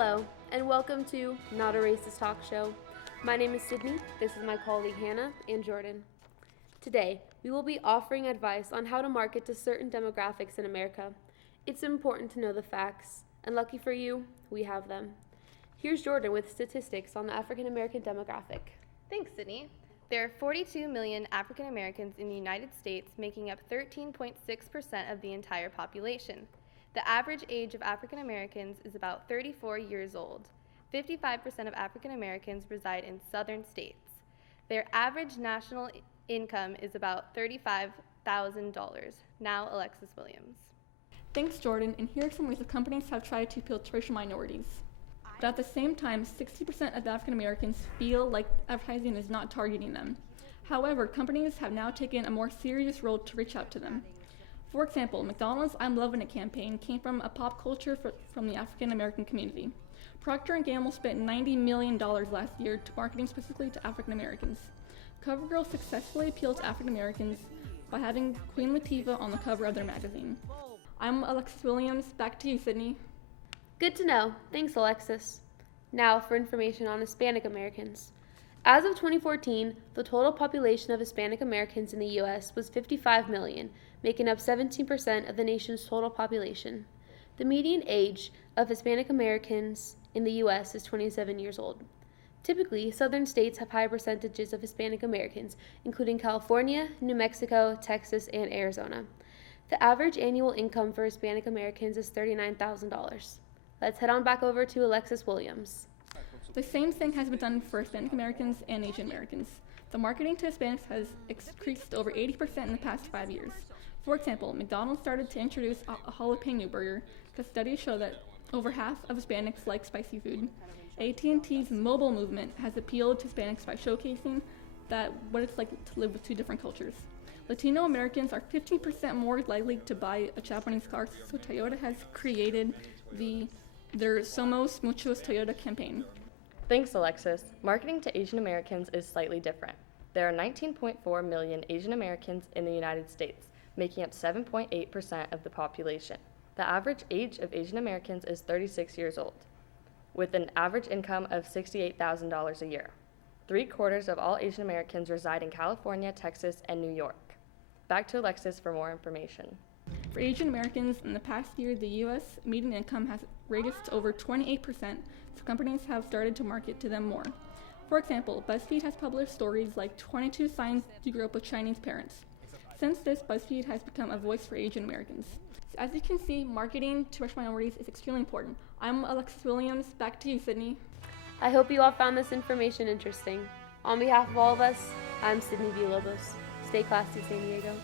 Hello, and welcome to Not a Racist Talk Show. My name is Sydney, this is my colleague Hannah and Jordan. Today, we will be offering advice on how to market to certain demographics in America. It's important to know the facts, and lucky for you, we have them. Here's Jordan with statistics on the African American demographic. Thanks, Sydney. There are 42 million African Americans in the United States, making up 13.6% of the entire population. The average age of African Americans is about 34 years old. 55% of African Americans reside in southern states. Their average national income is about $35,000. Now, Alexis Williams. Thanks, Jordan, and here are some ways that companies have tried to appeal to racial minorities. But at the same time, 60% of African Americans feel like advertising is not targeting them. However, companies have now taken a more serious role to reach out to them. For example, McDonald's I'm Lovin' It campaign came from a pop culture from the African American community. Procter & Gamble spent $90 million last year to marketing specifically to African Americans. CoverGirl successfully appealed to African Americans by having Queen Latifah on the cover of their magazine. I'm Alexis Williams. Back to you, Sydney. Good to know. Thanks, Alexis. Now for information on Hispanic Americans. As of 2014, the total population of Hispanic Americans in the U.S. was 55 million, making up 17% of the nation's total population. The median age of Hispanic Americans in the U.S. is 27 years old. Typically, southern states have high percentages of Hispanic Americans, including California, New Mexico, Texas, and Arizona. The average annual income for Hispanic Americans is $39,000. Let's head on back over to Alexis Williams. The same thing has been done for Hispanic Americans and Asian Americans. The marketing to Hispanics has increased over 80% in the past 5 years. For example, McDonald's started to introduce a jalapeno burger because studies show that over half of Hispanics like spicy food. AT&T's mobile movement has appealed to Hispanics by showcasing what it's like to live with two different cultures. Latino Americans are 15% more likely to buy a Japanese car, so Toyota has created their Somos Muchos Toyota campaign. Thanks, Alexis. Marketing to Asian Americans is slightly different. There are 19.4 million Asian Americans in the United States, making up 7.8% of the population. The average age of Asian Americans is 36 years old, with an average income of $68,000 a year. 3/4 of all Asian Americans reside in California, Texas, and New York. Back to Alexis for more information. For Asian Americans, in the past year, the U.S. median income has raised to over 28%, so companies have started to market to them more. For example, BuzzFeed has published stories like 22 Signs You Grew Up with Chinese Parents. Since this, BuzzFeed has become a voice for Asian Americans. So as you can see, marketing to racial minorities is extremely important. I'm Alexis Williams. Back to you, Sydney. I hope you all found this information interesting. On behalf of all of us, I'm Sydney Villalobos. Stay classy, San Diego.